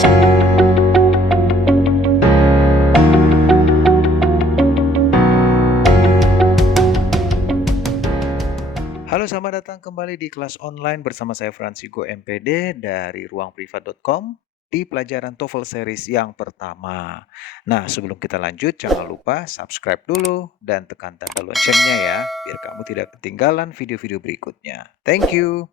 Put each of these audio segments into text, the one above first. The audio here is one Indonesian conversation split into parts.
Halo, selamat datang kembali di kelas online bersama saya Francisco MPD dari ruangprivat.com di pelajaran TOEFL series yang pertama. Nah, sebelum kita lanjut, jangan lupa subscribe dulu dan tekan tanda loncengnya ya, biar kamu tidak ketinggalan video-video berikutnya. Thank you.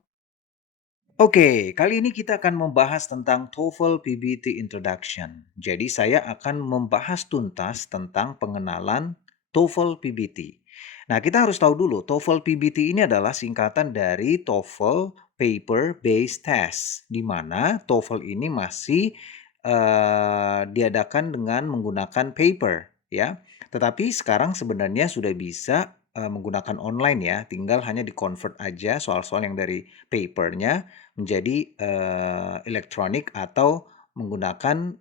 Oke, kali ini kita akan membahas tentang TOEFL PBT Introduction. Jadi saya akan membahas tuntas tentang pengenalan TOEFL PBT. Nah, kita harus tahu dulu, TOEFL PBT ini adalah singkatan dari TOEFL Paper Based Test, di mana TOEFL ini masih diadakan dengan menggunakan paper, ya. Tetapi sekarang sebenarnya sudah bisa menggunakan online ya, tinggal hanya di-convert aja soal-soal yang dari papernya menjadi elektronik atau menggunakan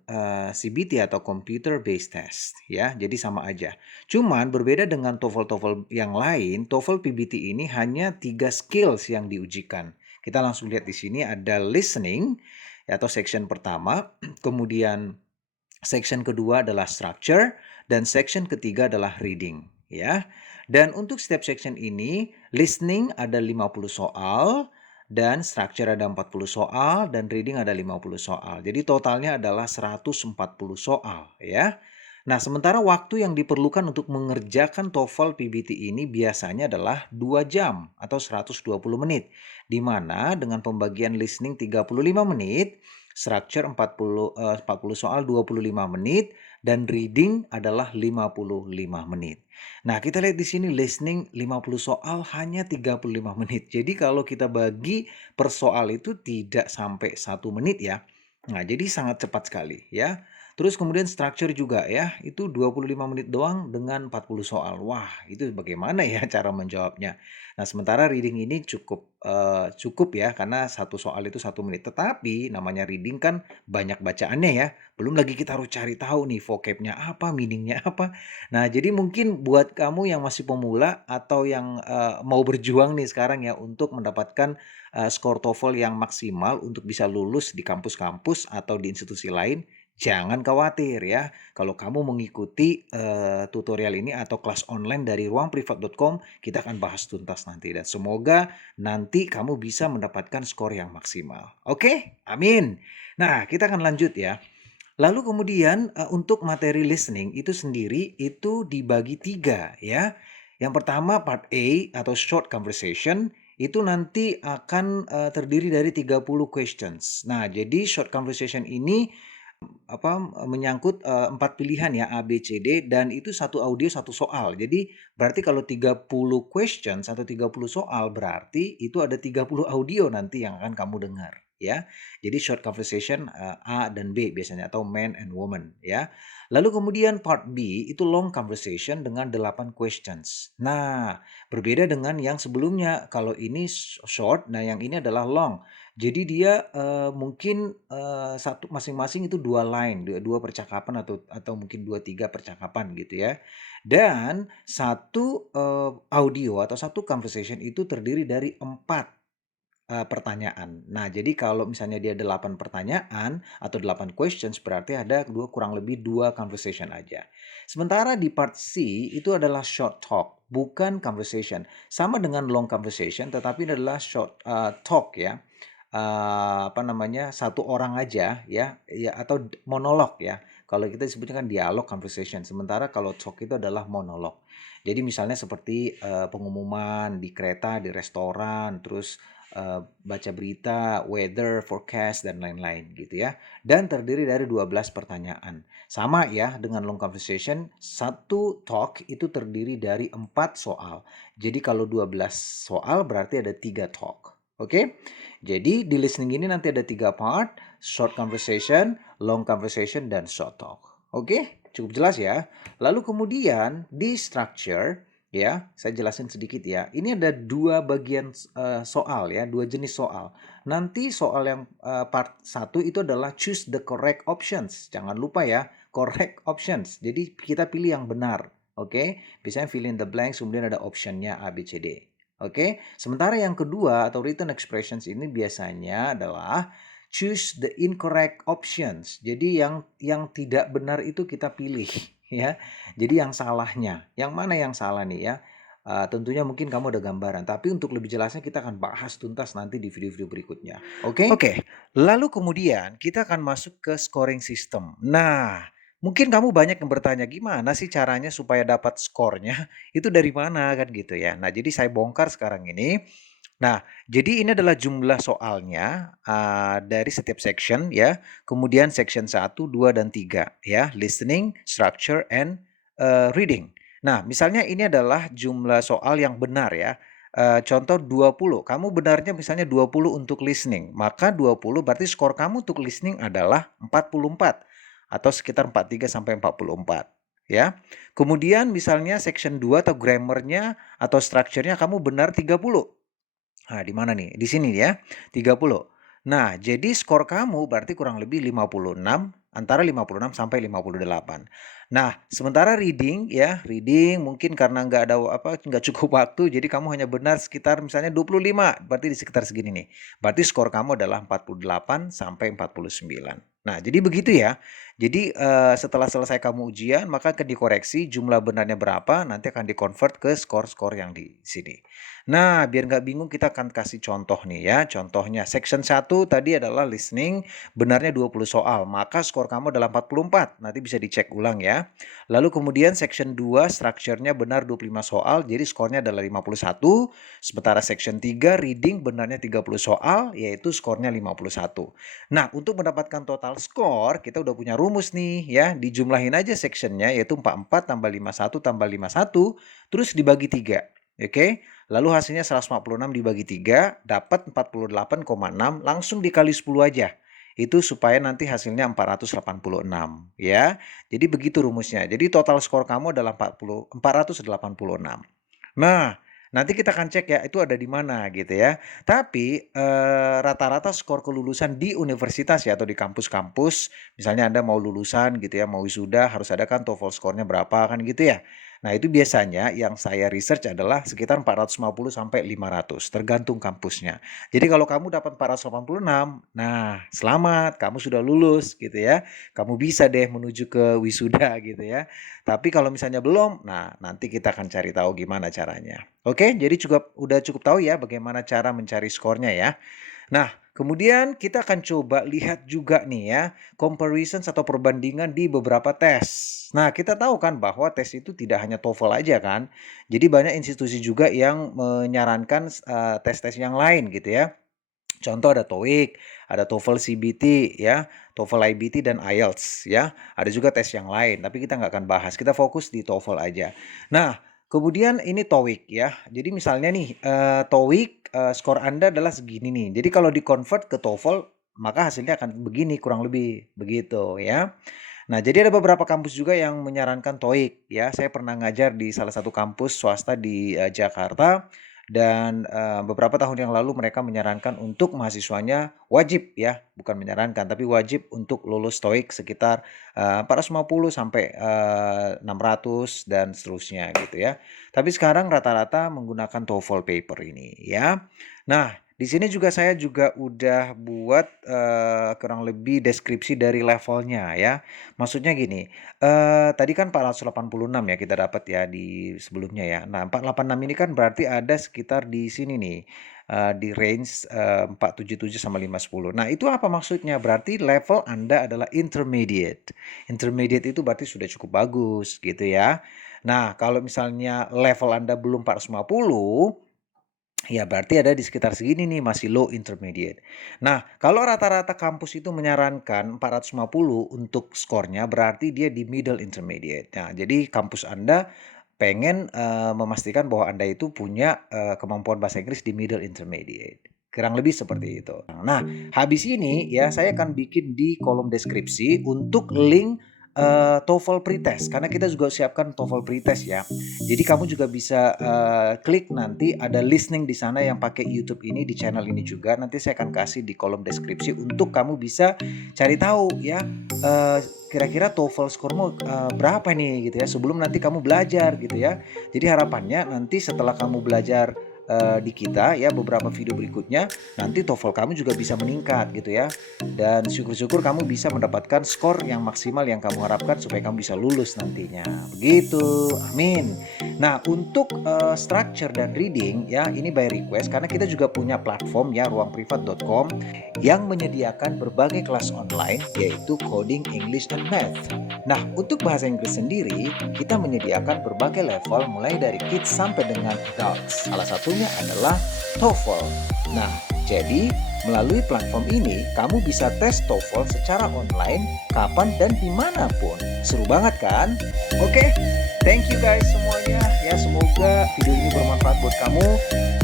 CBT atau computer based test ya. Jadi sama aja. Cuman berbeda dengan TOEFL yang lain, TOEFL PBT ini hanya 3 skills yang diujikan. Kita langsung lihat di sini ada listening atau section pertama, kemudian section kedua adalah structure dan section ketiga adalah reading ya. Dan untuk setiap section ini, listening ada 50 soal, dan structure ada 40 soal, dan reading ada 50 soal. Jadi totalnya adalah 140 soal ya. Nah, sementara waktu yang diperlukan untuk mengerjakan TOEFL PBT ini biasanya adalah 2 jam atau 120 menit. Di mana dengan pembagian listening 35 menit, structure 40 soal 25 menit, dan reading adalah 55 menit. Nah, kita lihat di sini listening 50 soal hanya 35 menit. Jadi kalau kita bagi per soal itu tidak sampai 1 menit ya. Nah, jadi sangat cepat sekali ya. Terus kemudian structure juga ya, itu 25 menit doang dengan 40 soal. Wah, itu bagaimana ya cara menjawabnya? Nah, sementara reading ini cukup ya, karena satu soal itu 1 menit. Tetapi namanya reading kan banyak bacaannya ya. Belum lagi kita harus cari tahu nih vocabnya apa, meaningnya apa. Nah, jadi mungkin buat kamu yang masih pemula atau yang mau berjuang nih sekarang ya untuk mendapatkan skor TOEFL yang maksimal untuk bisa lulus di kampus-kampus atau di institusi lain, jangan khawatir ya. Kalau kamu mengikuti tutorial ini atau kelas online dari ruangprivat.com, kita akan bahas tuntas nanti. Dan semoga nanti kamu bisa mendapatkan skor yang maksimal. Oke? Amin. Nah, kita akan lanjut ya. Lalu kemudian untuk materi listening itu sendiri itu dibagi 3 ya. Yang pertama part A atau short conversation itu nanti akan terdiri dari 30 questions. Nah, jadi short conversation ini menyangkut 4 pilihan ya A, B, C, D, dan itu satu audio satu soal. Jadi berarti kalau 30 questions atau 30 soal berarti itu ada 30 audio nanti yang akan kamu dengar ya. Jadi short conversation A dan B biasanya atau man and woman ya. Lalu kemudian part B itu long conversation dengan 8 questions. Nah, berbeda dengan yang sebelumnya. Kalau ini short, nah yang ini adalah long. Jadi dia mungkin satu masing-masing itu 2 line, dua percakapan atau mungkin 2, 3 percakapan gitu ya. Dan satu audio atau satu conversation itu terdiri dari 4 pertanyaan. Nah, jadi kalau misalnya dia 8 pertanyaan atau 8 questions berarti ada kurang lebih 2 conversation aja. Sementara di part C itu adalah short talk, bukan conversation. Sama dengan long conversation tetapi ini adalah short talk ya. Satu orang aja ya atau monolog ya. Kalau kita sebutnya kan dialog conversation. Sementara kalau talk itu adalah monolog. Jadi misalnya seperti pengumuman di kereta, di restoran, terus baca berita, weather, forecast, dan lain-lain gitu ya. Dan terdiri dari 12 pertanyaan. Sama ya dengan long conversation, satu talk itu terdiri dari 4 soal. Jadi kalau 12 soal berarti ada 3 talk. Oke? Jadi di listening ini nanti ada 3 part, short conversation, long conversation, dan short talk. Oke? Cukup jelas ya. Lalu kemudian di structure, ya, saya jelasin sedikit ya. Ini ada 2 bagian soal ya, 2 jenis soal. Nanti soal yang part 1 itu adalah choose the correct options. Jangan lupa ya, correct options. Jadi kita pilih yang benar. Oke? Biasanya fill in the blanks, kemudian ada optionnya A, B, C, D. Oke? Sementara yang kedua atau written expressions ini biasanya adalah choose the incorrect options. Jadi yang tidak benar itu kita pilih ya. Jadi yang salahnya, yang mana yang salah nih ya? Tentunya mungkin kamu ada gambaran, tapi untuk lebih jelasnya kita akan bahas tuntas nanti di video-video berikutnya. Oke? Oke, lalu kemudian kita akan masuk ke scoring system. Nah, mungkin kamu banyak yang bertanya, gimana sih caranya supaya dapat skornya? Itu dari mana kan gitu ya. Nah, jadi saya bongkar sekarang ini. Nah, jadi ini adalah jumlah soalnya dari setiap section ya. Kemudian section 1, 2 dan 3 ya, listening, structure and reading. Nah, misalnya ini adalah jumlah soal yang benar ya. Contoh 20. Kamu benarnya misalnya 20 untuk listening, maka 20 berarti skor kamu untuk listening adalah 44 atau sekitar 43 sampai 44 ya. Kemudian misalnya section 2 atau grammarnya atau structure-nya kamu benar 30. Nah, di mana nih? Di sini ya, 30. Nah, jadi skor kamu berarti kurang lebih 56, antara 56 sampai 58. Nah, sementara reading ya, reading mungkin karena nggak cukup waktu, jadi kamu hanya benar sekitar misalnya 25, berarti di sekitar segini nih. Berarti skor kamu adalah 48 sampai 49. Nah, jadi begitu ya. Jadi setelah selesai kamu ujian, maka akan dikoreksi jumlah benarnya berapa, nanti akan dikonvert ke skor-skor yang di sini. Nah, biar nggak bingung kita akan kasih contoh nih ya. Contohnya section 1 tadi adalah listening, benarnya 20 soal, maka skor kamu adalah 44. Nanti bisa dicek ulang ya. Lalu kemudian section 2 structure-nya benar 25 soal, jadi skornya adalah 51. Sementara section 3 reading benarnya 30 soal, yaitu skornya 51. Nah, untuk mendapatkan total skor, kita udah punya rumus nih ya. Dijumlahin aja sectionnya, yaitu 44 tambah 51 tambah 51, terus dibagi 3. Oke, lalu hasilnya 156 dibagi 3 dapat 48,6, langsung dikali 10 aja. Itu supaya nanti hasilnya 486 ya. Jadi begitu rumusnya. Jadi total skor kamu adalah 486. Nah, nanti kita akan cek ya itu ada di mana gitu ya. Tapi rata-rata skor kelulusan di universitas ya atau di kampus-kampus, misalnya Anda mau lulusan gitu ya, mau wisuda harus ada kan TOEFL skornya berapa kan gitu ya. Nah, itu biasanya yang saya research adalah sekitar 450 sampai 500 tergantung kampusnya. Jadi kalau kamu dapat 486, nah selamat, kamu sudah lulus gitu ya. Kamu bisa deh menuju ke wisuda gitu ya. Tapi kalau misalnya belum, nah nanti kita akan cari tahu gimana caranya. Oke, jadi udah cukup tahu ya bagaimana cara mencari skornya ya. Nah, kemudian kita akan coba lihat juga nih ya, comparisons atau perbandingan di beberapa tes. Nah, kita tahu kan bahwa tes itu tidak hanya TOEFL aja kan. Jadi banyak institusi juga yang menyarankan tes-tes yang lain gitu ya. Contoh ada TOEIC, ada TOEFL CBT ya, TOEFL IBT dan IELTS ya. Ada juga tes yang lain, tapi kita nggak akan bahas. Kita fokus di TOEFL aja. Nah, kemudian ini TOEIC ya. Jadi misalnya nih, TOEIC skor Anda adalah segini nih. Jadi kalau di-convert ke TOEFL, maka hasilnya akan begini kurang lebih begitu ya. Nah, jadi ada beberapa kampus juga yang menyarankan TOEIC ya. Saya pernah ngajar di salah satu kampus swasta di Jakarta dan beberapa tahun yang lalu mereka menyarankan untuk mahasiswanya wajib ya, bukan menyarankan tapi wajib untuk lulus TOEIC sekitar 450 sampai 600 dan seterusnya gitu ya. Tapi sekarang rata-rata menggunakan TOEFL paper ini ya. Nah, di sini juga saya juga udah buat kurang lebih deskripsi dari levelnya ya. Maksudnya gini, tadi kan 486 ya kita dapat ya di sebelumnya ya. Nah, 486 ini kan berarti ada sekitar di sini nih, di range 477 sama 510. Nah, itu apa maksudnya? Berarti level Anda adalah intermediate. Intermediate itu berarti sudah cukup bagus gitu ya. Nah, kalau misalnya level Anda belum 450, ya berarti ada di sekitar segini nih, masih low intermediate. Nah, kalau rata-rata kampus itu menyarankan 450 untuk skornya, berarti dia di middle intermediate. Nah, jadi kampus Anda pengen memastikan bahwa Anda itu punya kemampuan bahasa Inggris di middle intermediate. Kurang lebih seperti itu. Nah, habis ini ya saya akan bikin di kolom deskripsi untuk link TOEFL pretest karena kita juga siapkan TOEFL pretest ya. Jadi kamu juga bisa klik nanti ada listening di sana yang pakai YouTube ini di channel ini juga. Nanti saya akan kasih di kolom deskripsi untuk kamu bisa cari tahu ya kira-kira TOEFL skormu berapa nih gitu ya sebelum nanti kamu belajar gitu ya. Jadi harapannya nanti setelah kamu belajar di kita ya beberapa video berikutnya, nanti TOEFL kamu juga bisa meningkat gitu ya. Dan syukur-syukur kamu bisa mendapatkan skor yang maksimal yang kamu harapkan supaya kamu bisa lulus nantinya. Begitu, amin. Nah, untuk structure dan reading ya, ini by request karena kita juga punya platform ya ruangprivat.com yang menyediakan berbagai kelas online yaitu coding, English, and math. Nah, untuk bahasa Inggris sendiri, kita menyediakan berbagai level mulai dari kids sampai dengan adults. Salah satunya adalah TOEFL. Nah, jadi melalui platform ini, kamu bisa tes TOEFL secara online, kapan dan dimanapun. Seru banget kan? Oke, thank you guys semuanya. Ya, semoga video ini bermanfaat buat kamu.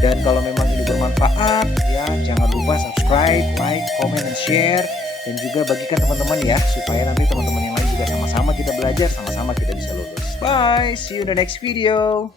Dan kalau memang ini bermanfaat, ya jangan lupa subscribe, like, comment, dan share. Dan juga bagikan teman-teman ya, supaya nanti teman-teman yang lain juga sama-sama kita belajar, sama-sama kita bisa lulus. Bye, see you in the next video.